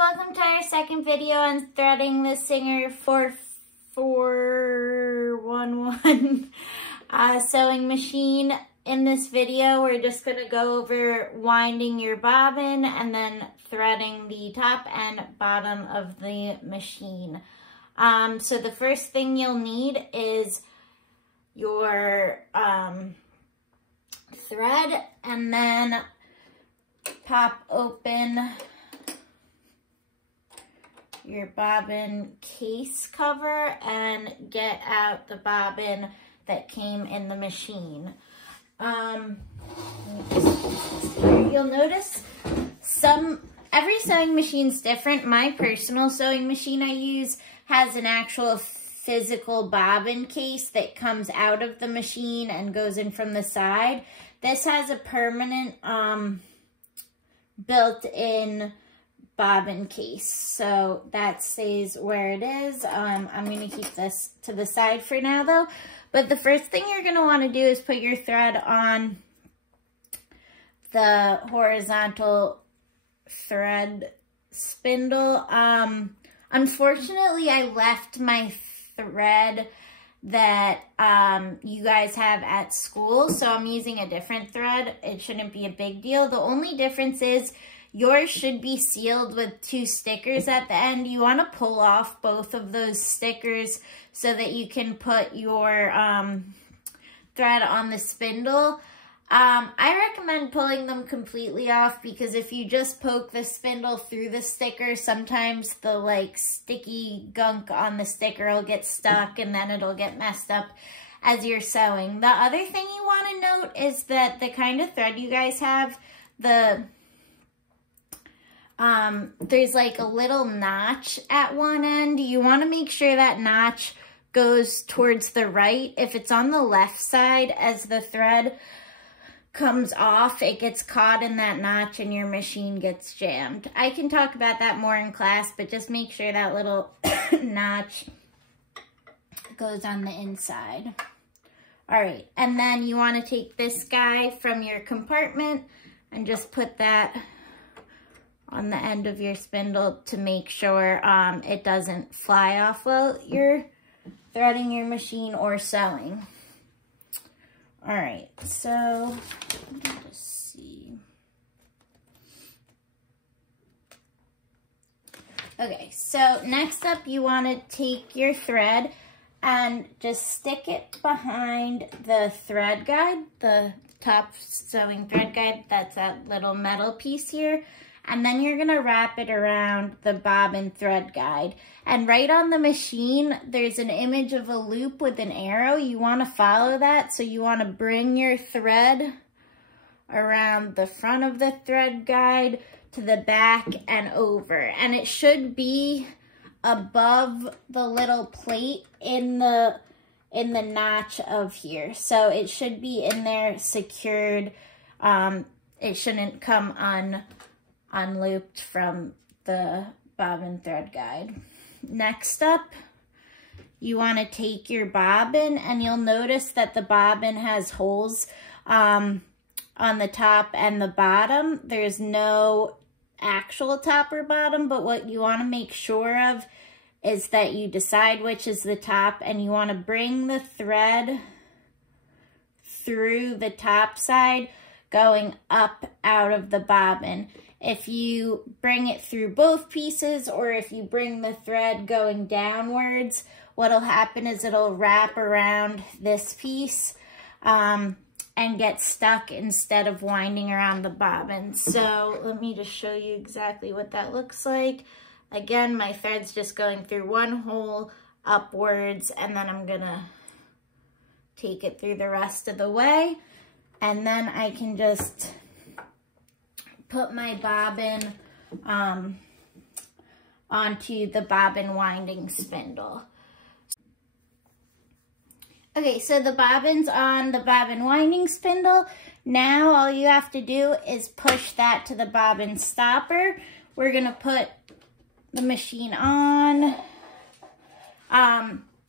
welcome to our second video on threading the Singer 4411 sewing machine. In this video, we're just going to go over winding your bobbin and then threading the top and bottom of the machine. So the first thing you'll need is your thread, and then pop open your bobbin case cover and get out the bobbin that came in the machine. You'll notice every sewing machine's different. My personal sewing machine I use has an actual physical bobbin case that comes out of the machine and goes in from the side. This has a permanent built-in bobbin case, so that stays where it is. I'm going to keep this to the side for now though. But the first thing you're going to want to do is put your thread on the horizontal thread spindle. Unfortunately, I left my thread that you guys have at school, so I'm using a different thread. It shouldn't be a big deal. The only difference is yours should be sealed with 2 stickers at the end. You want to pull off both of those stickers so that you can put your thread on the spindle. I recommend pulling them completely off, because if you just poke the spindle through the sticker, sometimes the sticky gunk on the sticker will get stuck and then it'll get messed up as you're sewing. The other thing you want to note is that the kind of thread you guys have, there's a little notch at one end. You want to make sure that notch goes towards the right. If it's on the left side, as the thread comes off, it gets caught in that notch and your machine gets jammed. I can talk about that more in class, but just make sure that little notch goes on the inside. All right, and then you want to take this guy from your compartment and just put that on the end of your spindle to make sure it doesn't fly off while you're threading your machine or sewing. All right, so let me just see. Okay, so next up you want to take your thread and just stick it behind the thread guide, the top sewing thread guide. That's that little metal piece here. And then you're going to wrap it around the bobbin thread guide. And right on the machine, there's an image of a loop with an arrow. You want to follow that. So you want to bring your thread around the front of the thread guide to the back and over. And it should be above the little plate in the notch of here. So it should be in there secured. It shouldn't come unlooped from the bobbin thread guide. Next up, you want to take your bobbin, and you'll notice that the bobbin has holes on the top and the bottom. There's no actual top or bottom, but what you want to make sure of is that you decide which is the top, and you want to bring the thread through the top side going up out of the bobbin. If you bring it through both pieces, or if you bring the thread going downwards, what'll happen is it'll wrap around this piece and get stuck instead of winding around the bobbin. So let me just show you exactly what that looks like. Again, my thread's just going through one hole upwards, and then I'm gonna take it through the rest of the way, and then I can just put my bobbin onto the bobbin winding spindle. Okay, so the bobbin's on the bobbin winding spindle. Now all you have to do is push that to the bobbin stopper. We're gonna put the machine on.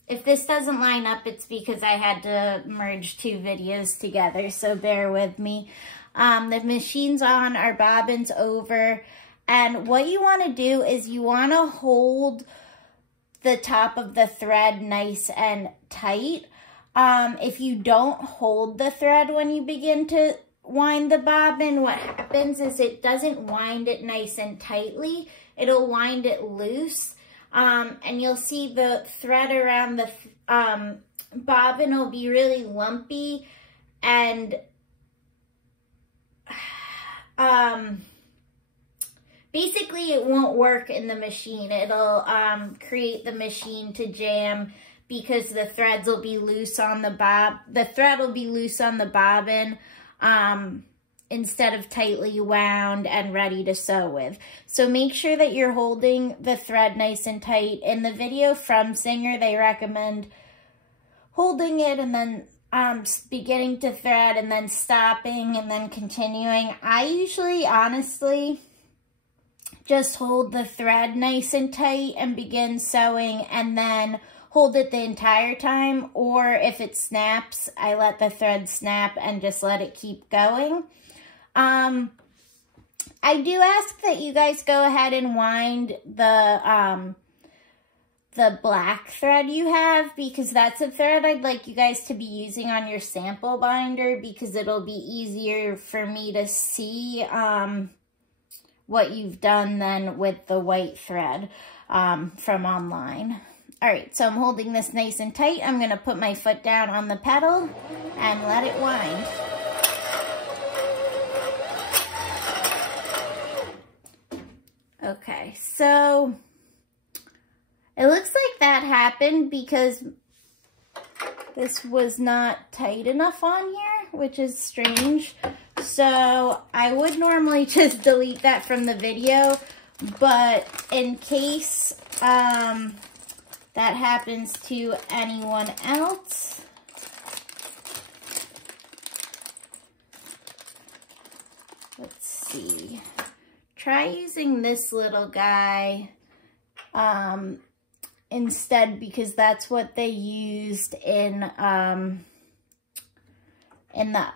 If this doesn't line up, it's because I had to merge 2 videos together, so bear with me. The machine's on, our bobbin's over, And what you want to do is you want to hold the top of the thread nice and tight. If you don't hold the thread when you begin to wind the bobbin, what happens is it doesn't wind it nice and tightly. It'll wind it loose. And you'll see the thread around the bobbin will be really lumpy, and basically it won't work in the machine. It'll create the machine to jam because the threads will be loose on the thread will be loose on the bobbin instead of tightly wound and ready to sew with. So make sure that you're holding the thread nice and tight. In the video from Singer, they recommend holding it and then beginning to thread and then stopping and then continuing. I usually, honestly, just hold the thread nice and tight and begin sewing and then hold it the entire time. Or if it snaps, I let the thread snap and just let it keep going. I do ask that you guys go ahead and wind the black thread you have, because that's a thread I'd like you guys to be using on your sample binder, because it'll be easier for me to see what you've done than with the white thread from online. All right, so I'm holding this nice and tight. I'm gonna put my foot down on the pedal and let it wind. Okay, so it looks like that happened because this was not tight enough on here, which is strange. So I would normally just delete that from the video, but in case that happens to anyone else, let's see. Try using this little guy instead, because that's what they used in the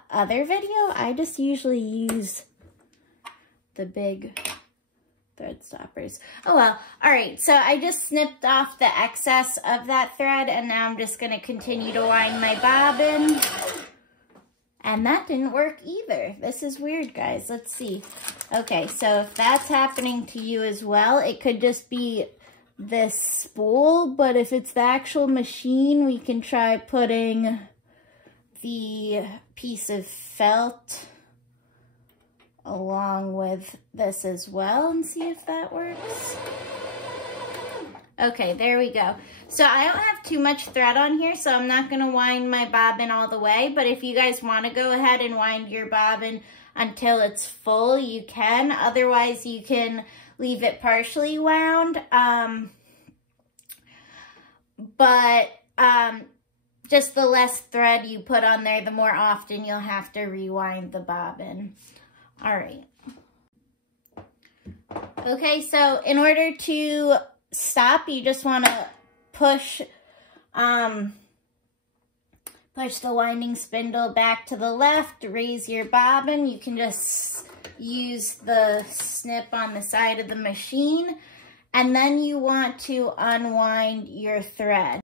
other video. I just usually use the big thread stoppers. Oh well. All right, so I just snipped off the excess of that thread, and now I'm just going to continue to wind my bobbin. And that didn't work either. This is weird, guys. Let's see. Okay, so if that's happening to you as well, it could just be this spool, but if it's the actual machine, we can try putting the piece of felt along with this as well and see if that works. Okay, there we go. So I don't have too much thread on here, so I'm not gonna wind my bobbin all the way, but if you guys wanna go ahead and wind your bobbin until it's full, you can. Otherwise, you can leave it partially wound. Just the less thread you put on there, the more often you'll have to rewind the bobbin. All right. Okay, so in order to stop, you just want to push the winding spindle back to the left, raise your bobbin. You can just use the snip on the side of the machine, and then you want to unwind your thread.